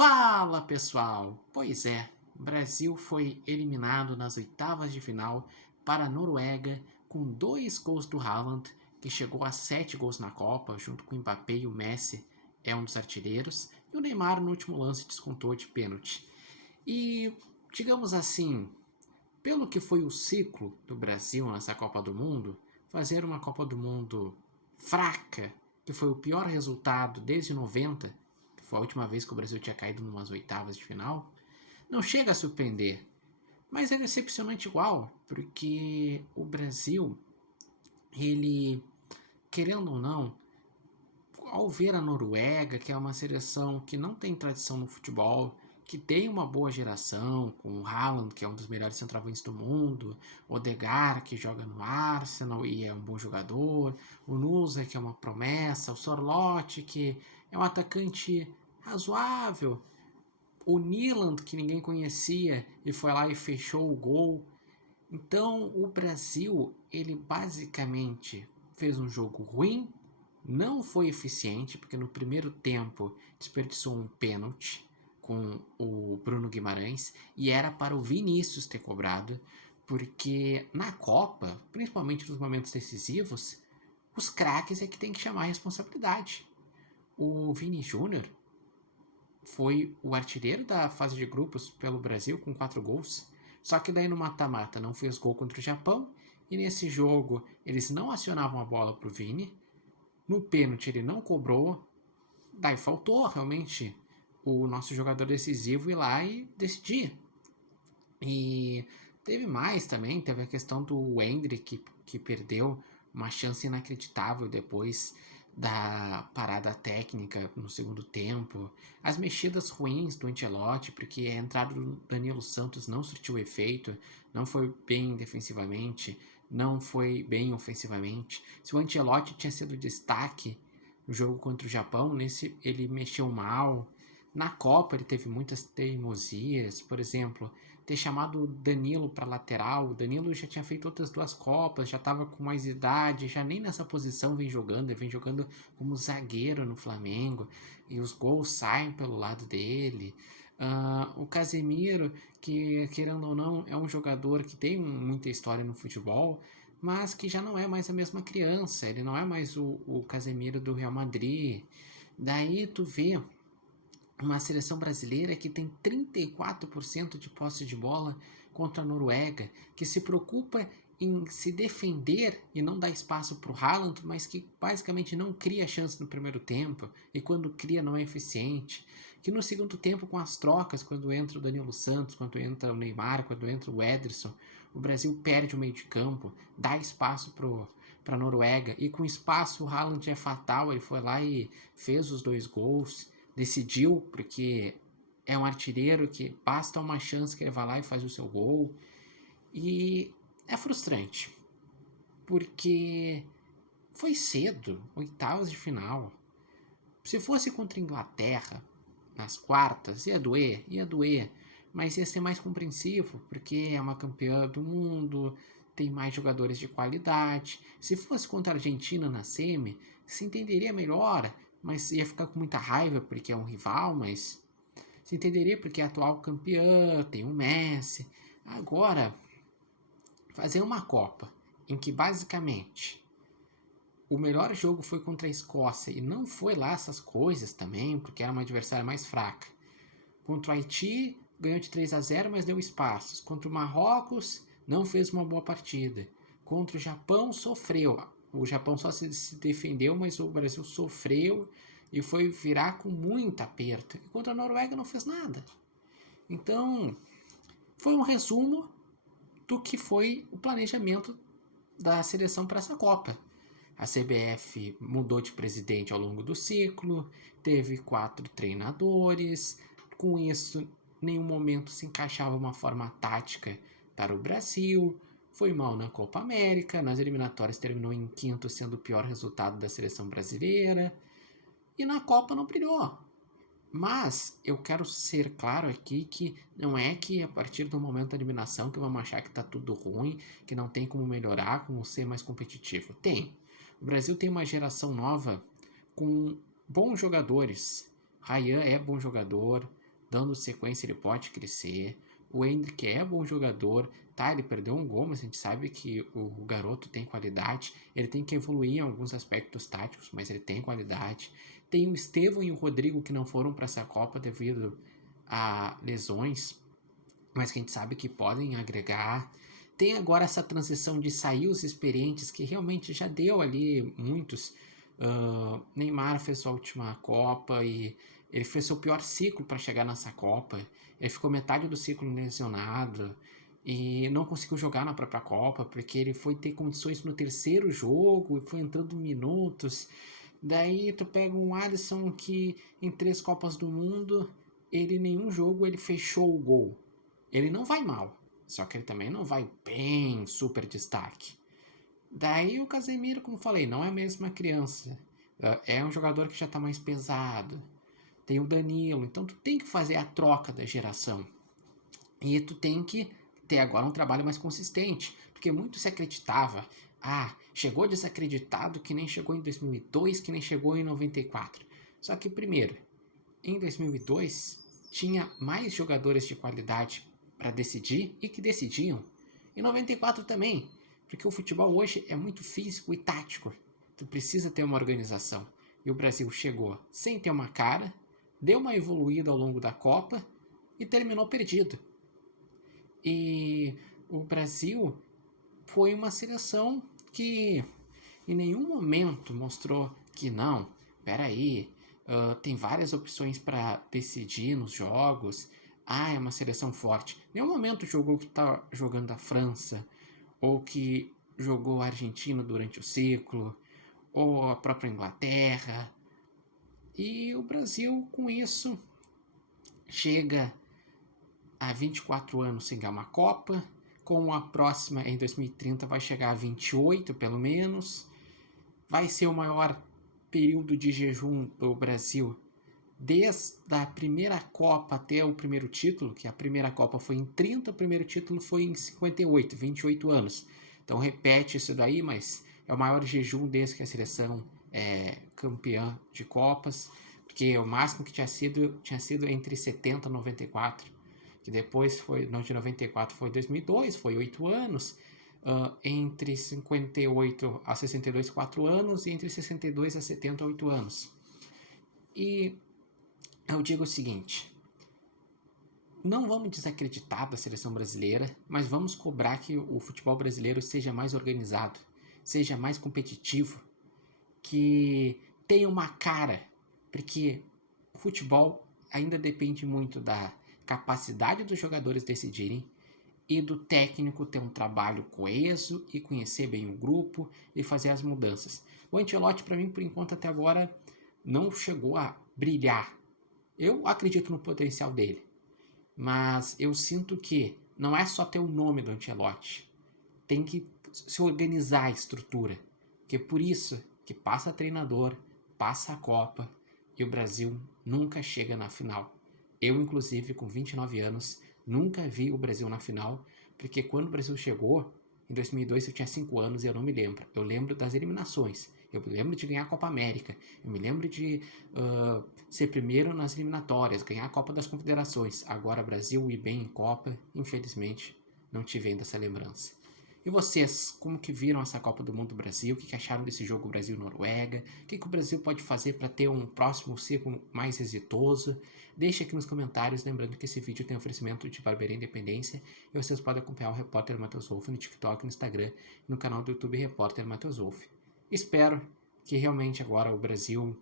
Fala pessoal! Pois é, o Brasil foi eliminado nas oitavas de final para a Noruega com 2 gols do Haaland, que chegou a 7 gols na Copa, junto com o Mbappé e o Messi, é um dos artilheiros, e o Neymar no último lance descontou de pênalti. E, digamos assim, pelo que foi o ciclo do Brasil nessa Copa do Mundo, fazer uma Copa do Mundo fraca, que foi o pior resultado desde 90, que foi a última vez que o Brasil tinha caído numas oitavas de final, não chega a surpreender. Mas é decepcionante igual, porque o Brasil, ele, querendo ou não, ao ver a Noruega, que é uma seleção que não tem tradição no futebol, que tem uma boa geração, com o Haaland, que é um dos melhores centroavantes do mundo, o Odegaard, que joga no Arsenal e é um bom jogador, o Nusa, que é uma promessa, o Sorloth, que é um atacante razoável, o Nyland, que ninguém conhecia e foi lá e fechou o gol. Então, o Brasil, ele basicamente fez um jogo ruim, não foi eficiente, porque no primeiro tempo desperdiçou um pênalti com o Bruno Guimarães e era para o Vinícius ter cobrado, porque na Copa, principalmente nos momentos decisivos, os craques é que tem que chamar a responsabilidade. O Vini Júnior foi o artilheiro da fase de grupos pelo Brasil com 4 gols. Só que daí no mata-mata não fez gol contra o Japão. E nesse jogo eles não acionavam a bola pro Vini. No pênalti ele não cobrou. Daí faltou realmente o nosso jogador decisivo ir lá e decidir. E teve mais também. Teve a questão do Hendrick que perdeu uma chance inacreditável depois da parada técnica no segundo tempo, as mexidas ruins do Ancelotti, porque a entrada do Danilo Santos não surtiu efeito, não foi bem defensivamente, não foi bem ofensivamente. Se o Ancelotti tinha sido destaque no jogo contra o Japão, nesse ele mexeu mal. Na Copa ele teve muitas teimosias, por exemplo, ter chamado o Danilo para lateral. O Danilo já tinha feito outras 2 Copas, já estava com mais idade, já nem nessa posição vem jogando, ele vem jogando como zagueiro no Flamengo, e os gols saem pelo lado dele. O Casemiro, que querendo ou não, é um jogador que tem muita história no futebol, mas que já não é mais a mesma criança, ele não é mais o Casemiro do Real Madrid. Daí tu vê uma seleção brasileira que tem 34% de posse de bola contra a Noruega, que se preocupa em se defender e não dar espaço para o Haaland, mas que basicamente não cria chance no primeiro tempo e quando cria não é eficiente. Que no segundo tempo, com as trocas, quando entra o Danilo Santos, quando entra o Neymar, quando entra o Ederson, o Brasil perde o meio de campo, dá espaço para a Noruega, e com espaço o Haaland é fatal, ele foi lá e fez os 2 gols, decidiu, porque é um artilheiro que basta uma chance que ele vai lá e faz o seu gol. E é frustrante, porque foi cedo, oitavas de final. Se fosse contra a Inglaterra, nas quartas, ia doer, mas ia ser mais compreensivo, porque é uma campeã do mundo, tem mais jogadores de qualidade. Se fosse contra a Argentina na semi, se entenderia melhor, mas ia ficar com muita raiva porque é um rival, mas se entenderia porque é atual campeã, tem um Messi. Agora, fazer uma Copa em que basicamente o melhor jogo foi contra a Escócia e não foi lá essas coisas também, porque era uma adversária mais fraca. Contra o Haiti, ganhou de 3-0, mas deu espaços. Contra o Marrocos, não fez uma boa partida. Contra o Japão, sofreu. O Japão só se defendeu, mas o Brasil sofreu e foi virar com muito aperto. E contra a Noruega não fez nada. Então, foi um resumo do que foi o planejamento da seleção para essa Copa. A CBF mudou de presidente ao longo do ciclo, teve 4 treinadores, com isso, nenhum momento se encaixava uma forma tática para o Brasil, foi mal na Copa América, nas eliminatórias terminou em quinto, sendo o pior resultado da seleção brasileira, e na Copa não brilhou. Mas eu quero ser claro aqui que não é que a partir do momento da eliminação que vamos achar que está tudo ruim, que não tem como melhorar, como ser mais competitivo. Tem. O Brasil tem uma geração nova com bons jogadores. Ryan é bom jogador, dando sequência ele pode crescer. O Endrick é bom jogador, tá? Ele perdeu um gol, mas a gente sabe que o garoto tem qualidade. Ele tem que evoluir em alguns aspectos táticos, mas ele tem qualidade. Tem o Estevão e o Rodrigo que não foram para essa Copa devido a lesões, mas que a gente sabe que podem agregar. Tem agora essa transição de sair os experientes, que realmente já deu ali muitos. Neymar fez sua última Copa e ele fez seu pior ciclo para chegar nessa Copa. Ele ficou metade do ciclo lesionado e não conseguiu jogar na própria Copa porque ele foi ter condições no terceiro jogo e foi entrando minutos. Daí tu pega um Alisson que em 3 Copas do Mundo, ele em nenhum jogo ele fechou o gol. Ele não vai mal, só que ele também não vai bem super destaque. Daí o Casemiro, como falei, não é a mesma criança. É um jogador que já está mais pesado. Tem o Danilo, então tu tem que fazer a troca da geração. E tu tem que ter agora um trabalho mais consistente, porque muito se acreditava, chegou desacreditado que nem chegou em 2002, que nem chegou em 94. Só que primeiro, em 2002 tinha mais jogadores de qualidade para decidir e que decidiam. Em 94 também, porque o futebol hoje é muito físico e tático. Tu precisa ter uma organização. E o Brasil chegou sem ter uma cara, deu uma evoluída ao longo da Copa e terminou perdido. E o Brasil foi uma seleção que em nenhum momento mostrou que não, peraí, tem várias opções para decidir nos jogos. É uma seleção forte. Em nenhum momento jogou que está jogando a França, ou que jogou a Argentina durante o ciclo, ou a própria Inglaterra. E o Brasil, com isso, chega a 24 anos sem ganhar uma Copa. Com a próxima, em 2030, vai chegar a 28, pelo menos. Vai ser o maior período de jejum do Brasil desde a primeira Copa até o primeiro título, que a primeira Copa foi em 30, o primeiro título foi em 58, 28 anos. Então repete isso daí, mas é o maior jejum desde que a seleção é campeã de Copas, porque o máximo que tinha sido entre 70 e 94, que depois foi, não, de 94 foi 2002, foi 8 anos, entre 58 a 62, 4 anos, e entre 62 a 70, 8 anos. E eu digo o seguinte, não vamos desacreditar da seleção brasileira, mas vamos cobrar que o futebol brasileiro seja mais organizado, seja mais competitivo, que tenha uma cara, porque o futebol ainda depende muito da capacidade dos jogadores decidirem e do técnico ter um trabalho coeso e conhecer bem o grupo e fazer as mudanças. O Ancelotti, para mim, por enquanto, até agora, não chegou a brilhar. Eu acredito no potencial dele, mas eu sinto que não é só ter o nome do Ancelotti, tem que se organizar a estrutura, que é por isso que passa treinador, passa a Copa e o Brasil nunca chega na final. Eu, inclusive, com 29 anos, nunca vi o Brasil na final, porque quando o Brasil chegou, em 2002 eu tinha 5 anos e eu não me lembro. Eu lembro das eliminações, eu me lembro de ganhar a Copa América, eu me lembro de ser primeiro nas eliminatórias, ganhar a Copa das Confederações. Agora Brasil ir bem em Copa, infelizmente, não tive ainda essa lembrança. E vocês, como que viram essa Copa do Mundo do Brasil? O que acharam desse jogo Brasil-Noruega? O que o Brasil pode fazer para ter um próximo ciclo mais exitoso? Deixe aqui nos comentários, lembrando que esse vídeo tem oferecimento de Barbearia Independência e vocês podem acompanhar o Repórter Matheus Wolff no TikTok, no Instagram e no canal do YouTube Repórter Matheus Wolff. Espero que realmente agora o Brasil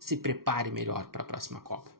se prepare melhor para a próxima Copa.